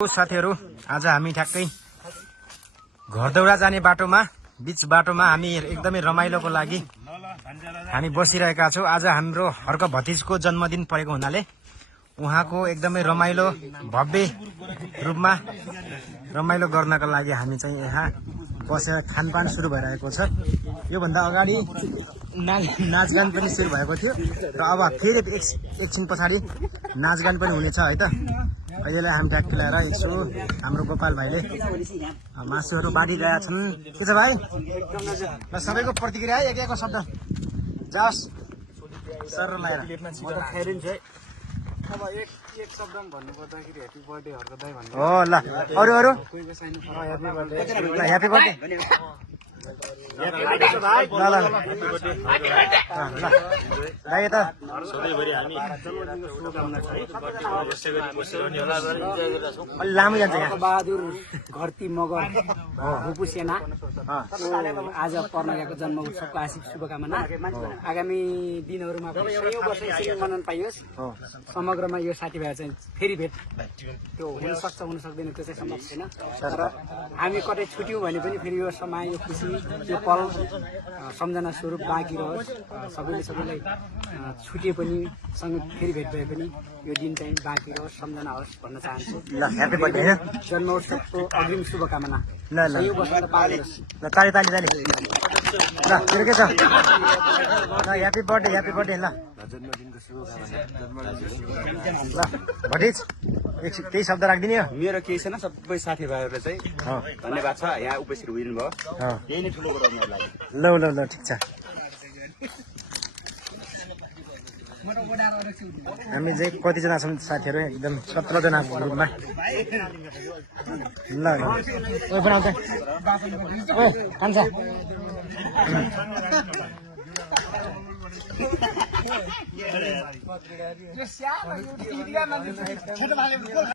साथीहरु आज हामी ठ्याक्कै घरदौरा जाने बाटोमा बीच बाटोमा हामी एकदमै रमाइलोको लागि हामी बसिरहेका छौं। आज हाम्रो हर्क भतिजको जन्मदिन परेको हुनाले उहाँको एकदमै रमाइलो भव्य रूपमा रमाइलो गर्नका लागि हामी चाहिँ यहाँ बसेर खानपान सुरु भइरहेको छ। यो भन्दा अगाडि नाचगान पनि सुरु भएको थियो र अब फेरि एकछिन पछाडि नाचगान पनि हुनेछ है त। अहिलेलाई हामी ट्याक्क ल्याएर यसो हाम्रो गोपाल भाइले मासुहरू बाँडिरहेका छन्। के छ भाइ? ल सबैको प्रतिक्रिया है, एक शब्द जाओस् सर लाएर अब एक शब्दमा भन्नुपर्दाखेरि ह्यापी बर्थडे हर्क दाइ भन्नु हो। ल अरु अरु ह्यापी बर्थडे लामो जान्छ यहाँ। बहादुर घरती मगर भुपु सेना आज पर्न गएको जन्म उत्सवको आशिष शुभकामना। आगामी दिनहरूमा पनि सयौं वर्ष यसरी मनाउन पाइयोस्। समग्रमा यो साथीभाइ चाहिँ फेरि भेट त्यो हुन सक्छ हुन सक्दैन त्यो चाहिँ सम्भव छैन, तर हामी कतै छुट्यौं भने पनि फेरि यो समय यो खुसी यो पल सम्झना स्वरूप बाँकी रहोस्। सबैलाई छुटे पनि सँग फेरि भेट भए पनि यो दिन चाहिँ बाँकी रहोस्, सम्झना होस् भन्न चाहन्छु। ल ह्यापी बर्थडे जन्मोत्सवको अग्रिम शुभकामना। ल ल यो वर्ष पार होस्। ल ताली ताली ताली। ल फेरि के छ? ल ह्यापी बर्थडे ल ल भटिज केही शब्द राखिदिने हो? मेरो केही छैन, सबै साथीभाइहरूले चाहिँ धन्यवाद छ यहाँ उपस्थित हुनु भयो। यही नै ठुलो कुरो उनीहरूलाई। ल ल ल ठिक छ। हामी चाहिँ कतिजना छौँ साथीहरू? एकदम 17 जनाको ग्रुपमा। ल ल ओ बनाउँछ ओ खान्छ